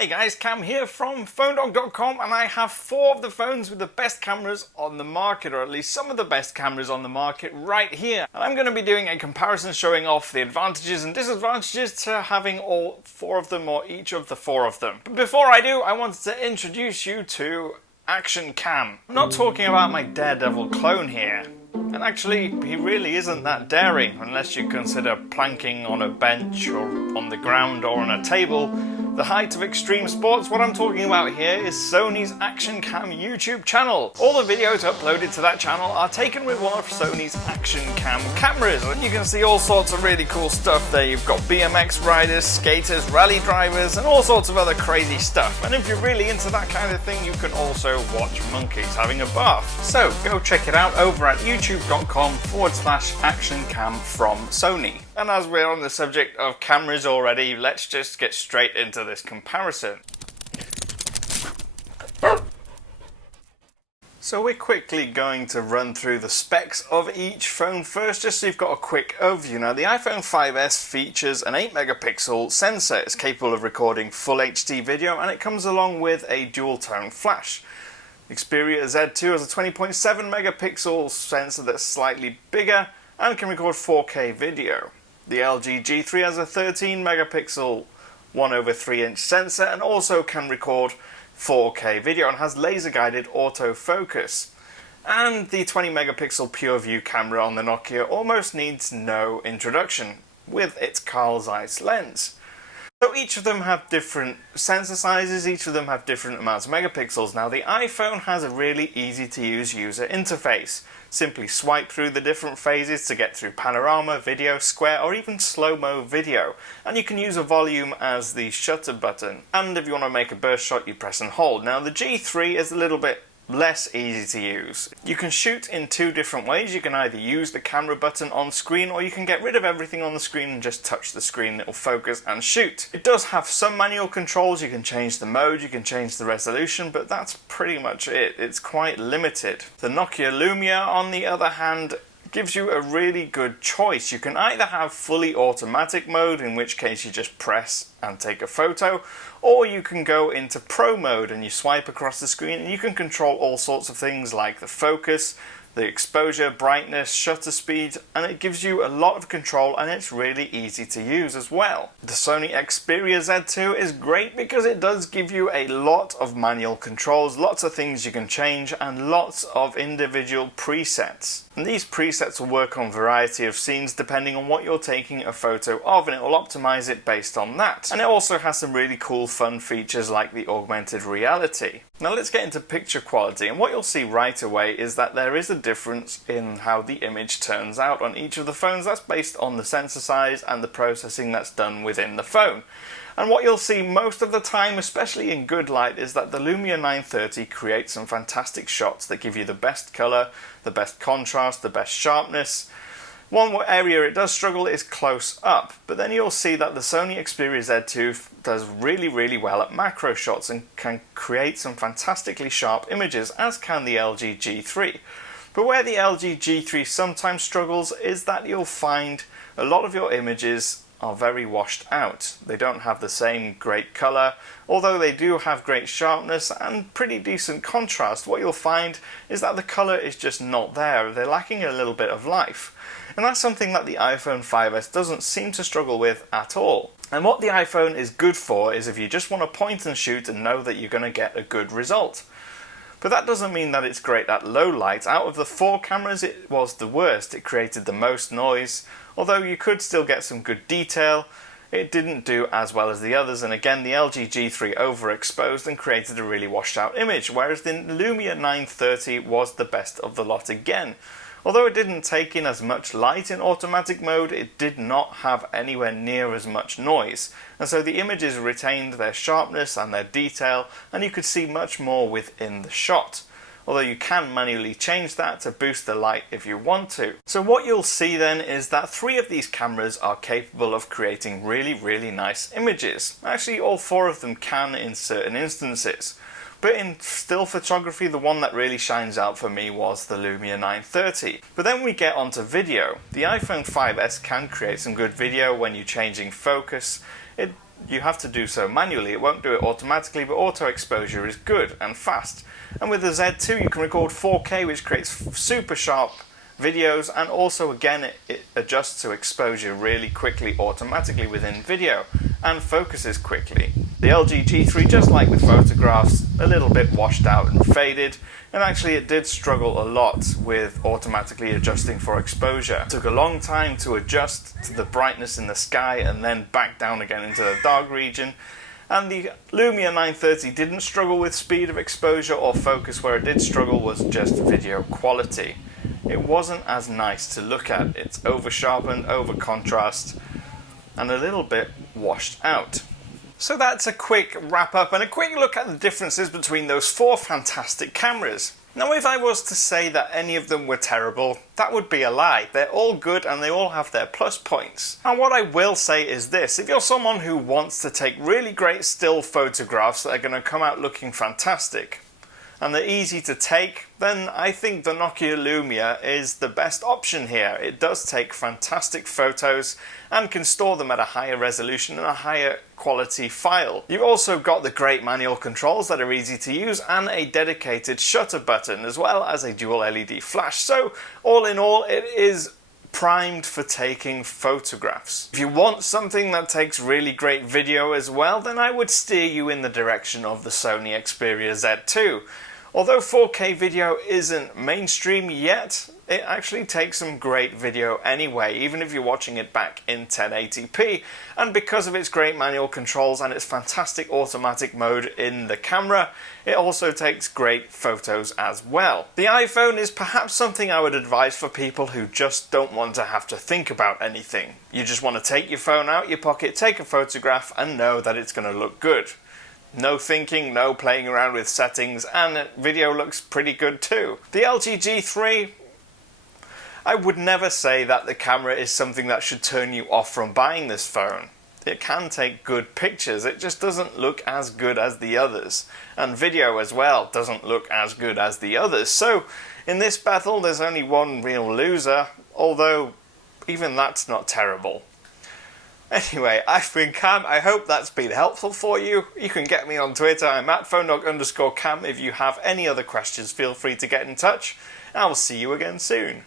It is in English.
Hey guys, Cam here from PhoneDog.com, and I have 4 of the phones with the best cameras on the market, or at least some of the best cameras on the market right here. And I'm going to be doing a comparison showing off the advantages and disadvantages to having all 4 of them, or each of the 4 of them. But before I do, I wanted to introduce you to Action Cam. I'm not talking about my Daredevil clone here. And actually, he really isn't that daring, unless you consider planking on a bench or on the ground or on a table the height of extreme sports. What I'm talking about here is Sony's Action Cam YouTube channel. All the videos uploaded to that channel are taken with one of Sony's Action Cam cameras, and you can see all sorts of really cool stuff there. You've got BMX riders, skaters, rally drivers, and all sorts of other crazy stuff. And if you're really into that kind of thing, you can also watch monkeys having a bath. So go check it out over at youtube.com/Action Cam from Sony. And as we're on the subject of cameras already, let's just get straight into this comparison. So we're quickly going to run through the specs of each phone first, just so you've got a quick overview. Now, the iPhone 5S features an 8 megapixel sensor. It's capable of recording full HD video, and it comes along with a dual tone flash. The Xperia Z2 has a 20.7 megapixel sensor that's slightly bigger and can record 4K video. The LG G3 has a 13 megapixel 1/3 inch sensor and also can record 4K video and has laser guided autofocus. And the 20 megapixel PureView camera on the Nokia almost needs no introduction with its Carl Zeiss lens. So each of them have different sensor sizes, each of them have different amounts of megapixels. Now, the iPhone has a really easy to use user interface. Simply swipe through the different phases to get through panorama, video, square, or even slow-mo video. And you can use a volume as the shutter button. And if you want to make a burst shot, you press and hold. Now, the G3 is a little bit less easy to use. You can shoot in 2 different ways. You can either use the camera button on screen, or you can get rid of everything on the screen and just touch the screen. It will focus and shoot. It does have some manual controls. You can change the mode, you can change the resolution, but that's pretty much it. It's quite limited. The Nokia Lumia, on the other hand, gives you a really good choice. You can either have fully automatic mode, in which case you just press and take a photo, or you can go into Pro mode and you swipe across the screen and you can control all sorts of things like the focus, the exposure, brightness, shutter speed, and it gives you a lot of control, and it's really easy to use as well. The Sony Xperia Z2 is great because it does give you a lot of manual controls, lots of things you can change, and lots of individual presets. And these presets will work on a variety of scenes depending on what you're taking a photo of, and it will optimize it based on that. And it also has some really cool fun features like the augmented reality. Now let's get into picture quality, and what you'll see right away is that there is a difference in how the image turns out on each of the phones. That's based on the sensor size and the processing that's done within the phone. And what you'll see most of the time, especially in good light, is that the Lumia 930 creates some fantastic shots that give you the best color, the best contrast, the best sharpness. One area it does struggle is close up, but then you'll see that the Sony Xperia Z2 does really well at macro shots and can create some fantastically sharp images, as can the LG G3. But where the LG G3 sometimes struggles is that you'll find a lot of your images are very washed out. They don't have the same great color, although they do have great sharpness and pretty decent contrast. What you'll find is that the color is just not there. They're lacking a little bit of life. And that's something that the iPhone 5S doesn't seem to struggle with at all. And what the iPhone is good for is if you just want to point and shoot and know that you're going to get a good result. But that doesn't mean that it's great at low light. Out of the 4 cameras, it was the worst. It created the most noise. Although you could still get some good detail, it didn't do as well as the others. And again, the LG G3 overexposed and created a really washed out image, whereas the Lumia 930 was the best of the lot again. Although it didn't take in as much light in automatic mode, it did not have anywhere near as much noise. And so the images retained their sharpness and their detail, and you could see much more within the shot. Although you can manually change that to boost the light if you want to. So what you'll see then is that 3 of these cameras are capable of creating really nice images. Actually, all 4 of them can in certain instances. But in still photography, the one that really shines out for me was the Lumia 930. But then we get onto video. The iPhone 5S can create some good video when you're changing focus. It you have to do so manually. It won't do it automatically, but auto exposure is good and fast. And with the Z2 you can record 4K, which creates super sharp videos, and also again it adjusts to exposure really quickly automatically within video and focuses quickly. The LG G3, just like with photographs, a little bit washed out and faded, and actually it did struggle a lot with automatically adjusting for exposure. It took a long time to adjust to the brightness in the sky and then back down again into the dark region. And the Lumia 930 didn't struggle with speed of exposure or focus. Where it did struggle was just video quality. It wasn't as nice to look at. It's over sharpened, over contrast, and a little bit washed out. So that's a quick wrap up and a quick look at the differences between those four fantastic cameras. Now, if I was to say that any of them were terrible, that would be a lie. They're all good and they all have their plus points. And what I will say is this: if you're someone who wants to take really great still photographs that are going to come out looking fantastic, and they're easy to take, then I think the Nokia Lumia is the best option here. It does take fantastic photos and can store them at a higher resolution and a higher quality file. You've also got the great manual controls that are easy to use and a dedicated shutter button, as well as a dual LED flash. So all in all, it is primed for taking photographs. If you want something that takes really great video as well, then I would steer you in the direction of the Sony Xperia Z2. Although 4K video isn't mainstream yet, it actually takes some great video anyway, even if you're watching it back in 1080p. And because of its great manual controls and its fantastic automatic mode in the camera, it also takes great photos as well. The iPhone is perhaps something I would advise for people who just don't want to have to think about anything. You just want to take your phone out your pocket, take a photograph, and know that it's going to look good. No thinking, no playing around with settings, and video looks pretty good too. The LG G3, I would never say that the camera is something that should turn you off from buying this phone. It can take good pictures, it just doesn't look as good as the others. And video as well doesn't look as good as the others. So in this battle there's only one real loser, although even that's not terrible. Anyway, I've been Cam. I hope that's been helpful for you. You can get me on Twitter. I'm at phonedog_Cam. If you have any other questions, feel free to get in touch. I will see you again soon.